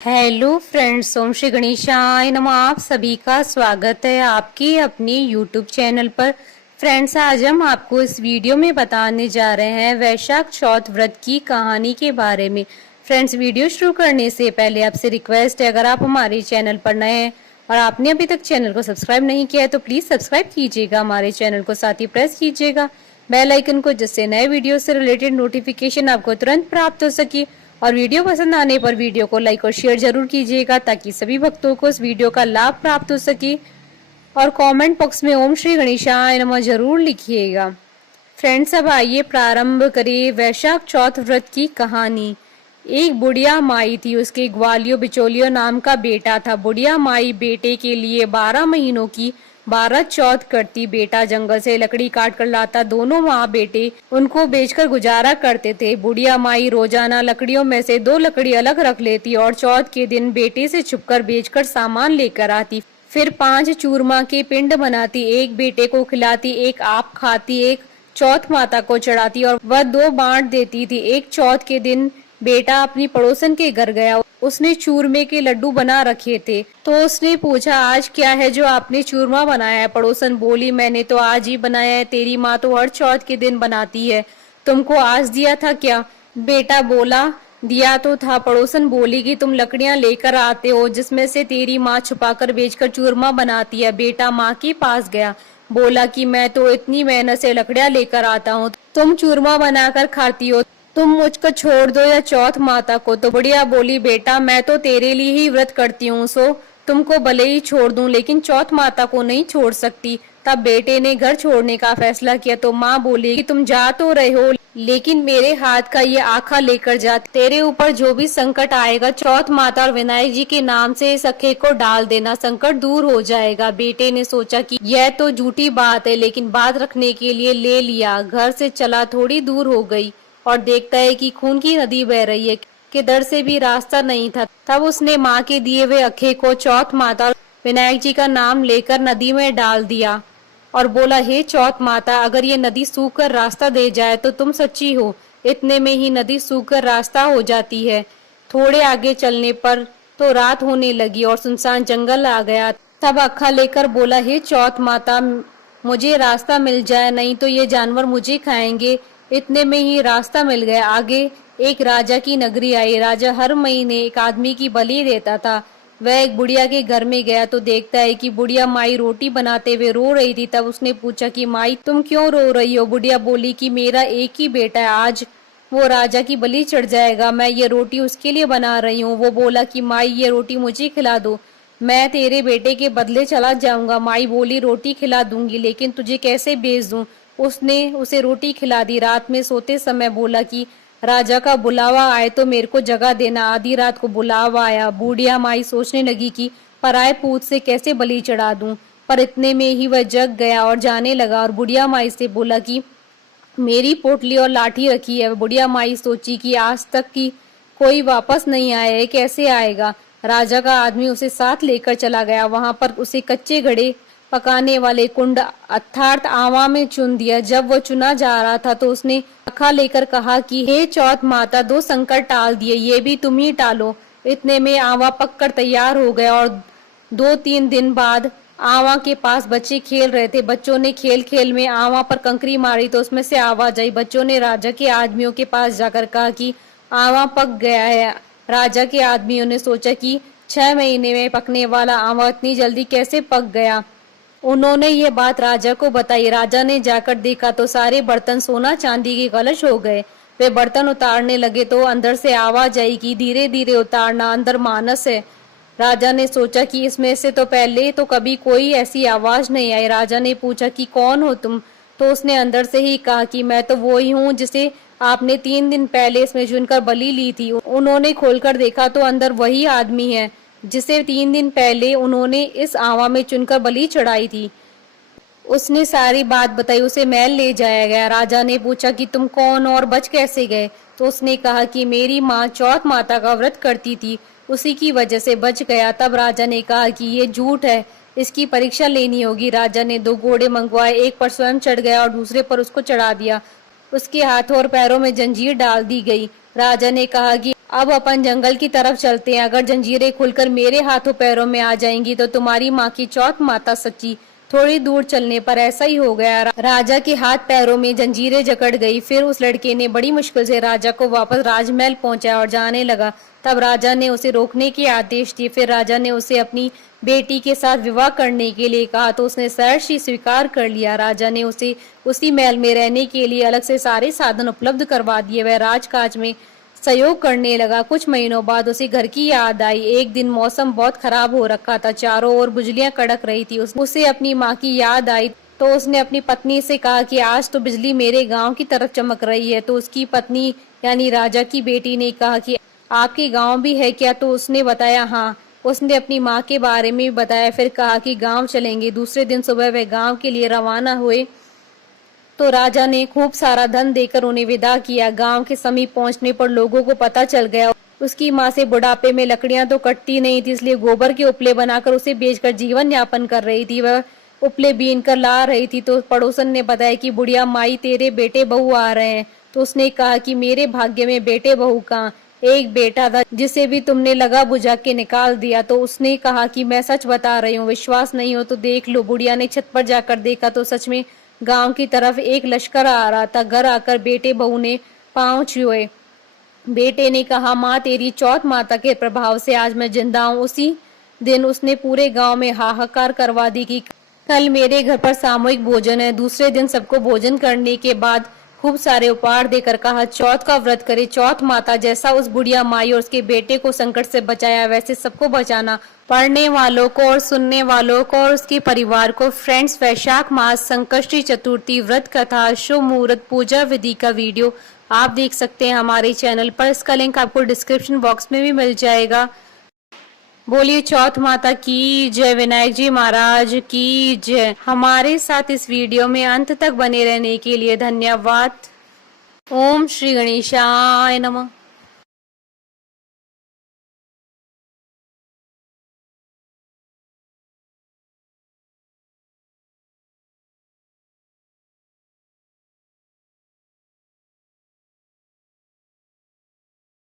Hello friends, ओम श्री गणेशाय नमः। आप सभी का स्वागत है आपके अपने यूट्यूब चैनल पर। फ्रेंड्स, आज हम आपको इस वीडियो में बताने जा रहे हैं वैशाख चौथ व्रत की कहानी के बारे में। फ्रेंड्स, वीडियो शुरू करने से पहले आपसे रिक्वेस्ट है, अगर आप हमारे चैनल पर नए हैं और आपने अभी तक चैनल को सब्सक्राइब नहीं किया है तो प्लीज सब्सक्राइब कीजिएगा हमारे चैनल को, साथ ही प्रेस कीजिएगा बेल आइकन को, जिससे नए वीडियो से रिलेटेड नोटिफिकेशन आपको तुरंत प्राप्त हो सके। और वीडियो पसंद आने पर वीडियो को लाइक और शेयर जरूर कीजिएगा ताकि सभी भक्तों को इस वीडियो का लाभ प्राप्त हो सके। और कमेंट बॉक्स में ओम श्री गणेशाय नमः जरूर लिखिएगा। फ्रेंड्स, अब आइए प्रारंभ करें वैशाख चौथ व्रत की कहानी। एक बुढ़िया माई थी, उसके ग्वालियो बिचौलियो नाम का बेटा था। बुढ़िया माई बेटे के लिए 12 महीनों की 12 चौथ करती। बेटा जंगल से लकड़ी काट कर लाता। दोनों माँ बेटे उनको बेचकर गुजारा करते थे। बुढ़िया माई रोजाना लकड़ियों में से 2 लकड़ी अलग रख लेती और चौथ के दिन बेटे से छुपकर बेचकर सामान लेकर आती। फिर 5 चूरमा के पिंड बनाती, एक बेटे को खिलाती, एक आप खाती, एक चौथ माता को चढ़ाती और वह 2 बांट देती थी। एक चौथ के दिन बेटा अपनी पड़ोसन के घर गया। उसने चूरमे के लड्डू बना रखे थे तो उसने पूछा, आज क्या है जो आपने चूरमा बनाया है? पड़ोसन बोली, मैंने तो आज ही बनाया है, तेरी माँ तो हर चौथ के दिन बनाती है, तुमको आज दिया था क्या? बेटा बोला, दिया तो था। पड़ोसन बोली कि तुम लकड़ियां लेकर आते हो जिसमें से तेरी माँ छुपाकर बेचकर चूरमा बनाती है। बेटा माँ के पास गया, बोला कि मैं तो इतनी मेहनत से लकड़ियां लेकर आता हूँ, तुम चूरमा बनाकर खाती हो, तुम मुझको छोड़ दो या चौथ माता को। तो बुढ़िया बोली, बेटा मैं तो तेरे लिए ही व्रत करती हूँ, सो तुमको भले ही छोड़ दूं, लेकिन चौथ माता को नहीं छोड़ सकती। तब बेटे ने घर छोड़ने का फैसला किया तो माँ बोली कि तुम जा तो रहे हो, लेकिन मेरे हाथ का ये आखा लेकर जा। तेरे ऊपर जो भी संकट आएगा चौथ माता और विनायक जी के नाम से इस अखे को डाल देना, संकट दूर हो जाएगा। बेटे ने सोचा कि यह तो झूठी बात है, लेकिन बात रखने के लिए ले लिया। घर से चला, थोड़ी दूर हो गई और देखता है कि खून की नदी बह रही है, किधर से भी रास्ता नहीं था। तब उसने माँ के दिए हुए अखे को चौथ माता और विनायक जी का नाम लेकर नदी में डाल दिया और बोला, हे चौथ माता, अगर ये नदी सूख कर रास्ता दे जाए तो तुम सच्ची हो। इतने में ही नदी सूख कर रास्ता हो जाती है। थोड़े आगे चलने पर तो रात होने लगी और सुनसान जंगल आ गया। तब अखा लेकर बोला, हे चौथ माता, मुझे रास्ता मिल जाए, नहीं तो ये जानवर मुझे खाएंगे। इतने में ही रास्ता मिल गया। आगे एक राजा की नगरी आई। राजा हर महीने एक आदमी की बलि देता था। वह एक बुढ़िया के घर में गया तो देखता है कि बुढ़िया माई रोटी बनाते हुए रो रही थी। तब उसने पूछा कि माई तुम क्यों रो रही हो? बुढ़िया बोली कि मेरा एक ही बेटा है, आज वो राजा की बलि चढ़ जाएगा, मैं ये रोटी उसके लिए बना रही हूँ। वो बोला कि माई ये रोटी मुझे खिला दो, मैं तेरे बेटे के बदले चला जाऊंगा। माई बोली, रोटी खिला दूंगी, लेकिन तुझे कैसे भेज दूं? उसने उसे रोटी खिला दी। रात में सोते समय बोला कि राजा का बुलावा आए तो मेरे को जगह देना। आधी रात को बुलावा आया। बूढ़िया माई सोचने लगी कि पराए पूत से कैसे बलि चढ़ा दूं, पर इतने में ही वह जग गया और जाने लगा और बुढ़िया माई से बोला कि मेरी पोटली और लाठी रखी है। बुढ़िया माई सोची कि आज तक की कोई वापस नहीं आया है, कैसे आएगा? राजा का आदमी उसे साथ लेकर चला गया। वहां पर उसे कच्चे घड़े पकाने वाले कुंड अर्थात आवा में चुन दिया। जब वो चुना जा रहा था तो उसने अखा लेकर कहा कि हे चौथ माता, 2 संकट टाल दिए, ये भी तुम ही टालो। इतने में आवा पककर तैयार हो गया और 2-3 दिन बाद आवा के पास बच्चे खेल रहे थे। बच्चों ने खेल खेल में आवा पर कंकरी मारी तो उसमें से आवाज आई। बच्चों ने राजा के आदमियों के पास जाकर कहा कि आवा पक गया है। राजा के आदमियों ने सोचा कि 6 महीने में पकने वाला आवा इतनी जल्दी कैसे पक गया। उन्होंने ये बात राजा को बताई। राजा ने जाकर देखा तो सारे बर्तन सोना चांदी के कलश हो गए। वे बर्तन उतारने लगे तो अंदर से आवाज आई कि धीरे धीरे उतारना, अंदर मानस है। राजा ने सोचा कि इसमें से तो पहले तो कभी कोई ऐसी आवाज नहीं आई। राजा ने पूछा कि कौन हो तुम? तो उसने अंदर से ही कहा कि मैं तो वो ही हूँ जिसे आपने 3 दिन पहले इसमें चुनकर बलि ली थी। उन्होंने खोलकर देखा तो अंदर वही आदमी है जिसे 3 दिन पहले उन्होंने इस आवा में चुनकर बलि चढ़ाई थी। उसने सारी बात बताई, उसे महल ले जाया गया। राजा ने पूछा कि तुम कौन और बच कैसे गए? तो उसने कहा कि मेरी माँ चौथ माता का व्रत करती थी, उसी की वजह से बच गया। तब राजा ने कहा कि ये झूठ है, इसकी परीक्षा लेनी होगी। राजा ने 2 घोड़े मंगवाए, एक पर स्वयं चढ़ गया और दूसरे पर उसको चढ़ा दिया। उसके हाथों और पैरों में जंजीर डाल दी गई। राजा ने कहा कि अब अपन जंगल की तरफ चलते हैं। अगर जंजीरें खुलकर मेरे हाथों पैरों में आ जाएंगी तो तुम्हारी माँ की चौथ माता सच्ची। थोड़ी दूर चलने पर ऐसा ही हो गया। राजा के हाथ पैरों में जंजीरें जकड़ गई। फिर उस लड़के ने बड़ी मुश्किल से राजा को वापस राजमहल पहुंचाया और जाने लगा। तब राजा ने उसे रोकने के आदेश दिए। फिर राजा ने उसे अपनी बेटी के साथ विवाह करने के लिए कहा तो उसने सहर्ष ही स्वीकार कर लिया। राजा ने उसे उसी महल में रहने के लिए अलग से सारे साधन उपलब्ध करवा दिए। वह राजकाज में सहयोग करने लगा। कुछ महीनों बाद उसे घर की याद आई। एक दिन मौसम बहुत खराब हो रखा था, चारों ओर बिजलियां कड़क रही थी। उसे अपनी माँ की याद आई तो उसने अपनी पत्नी से कहा कि आज तो बिजली मेरे गांव की तरफ चमक रही है। तो उसकी पत्नी यानी राजा की बेटी ने कहा कि आपके गांव भी है क्या? तो उसने बताया हाँ। उसने अपनी माँ के बारे में बताया। फिर कहा कि गांव चलेंगे। दूसरे दिन सुबह वे गांव के लिए रवाना हुए तो राजा ने खूब सारा धन देकर उन्हें विदा किया। गांव के समीप पहुंचने पर लोगों को पता चल गया उसकी माँ से बुढ़ापे में लकड़ियां तो कटती नहीं थी, इसलिए गोबर के उपले बनाकर उसे बेचकर जीवन यापन कर रही थी। वह उपले बीन कर ला रही थी तो पड़ोसन ने बताया कि बुढ़िया माई तेरे बेटे बहू आ रहे हैं। तो उसने कहा कि मेरे भाग्य में बेटे बहू कहाँ, एक बेटा था जिसे भी तुमने लगा बुझा के निकाल दिया। तो उसने कहा कि मैं सच बता रही हूँ, विश्वास नहीं हो तो देख लो। बुढ़िया ने छत पर जाकर देखा तो सच में गांव की तरफ एक लश्कर आ रहा था। घर आकर बेटे बहू ने पांव छुए। बेटे ने कहा माँ तेरी चौथ माता के प्रभाव से आज मैं जिंदा हूँ। उसी दिन उसने पूरे गांव में हाहाकार करवा दी कि कल मेरे घर पर सामूहिक भोजन है। दूसरे दिन सबको भोजन करने के बाद खूब सारे उपहार देकर कहा चौथ का व्रत करे। चौथ माता जैसा उस बुढ़िया माई और उसके बेटे को संकट से बचाया वैसे सबको बचाना। पढ़ने वालों को और सुनने वालों को और उसके परिवार को फ्रेंड्स, वैशाख मास संकष्टी चतुर्थी व्रत कथा शुभ मुहूर्त पूजा विधि का वीडियो आप देख सकते हैं हमारे चैनल पर। इसका लिंक आपको डिस्क्रिप्शन बॉक्स में भी मिल जाएगा। बोलिए चौथ माता की जय, विनायक जी महाराज की जय। हमारे साथ इस वीडियो में अंत तक बने रहने के लिए धन्यवाद। ओम श्री गणेशाय नमः।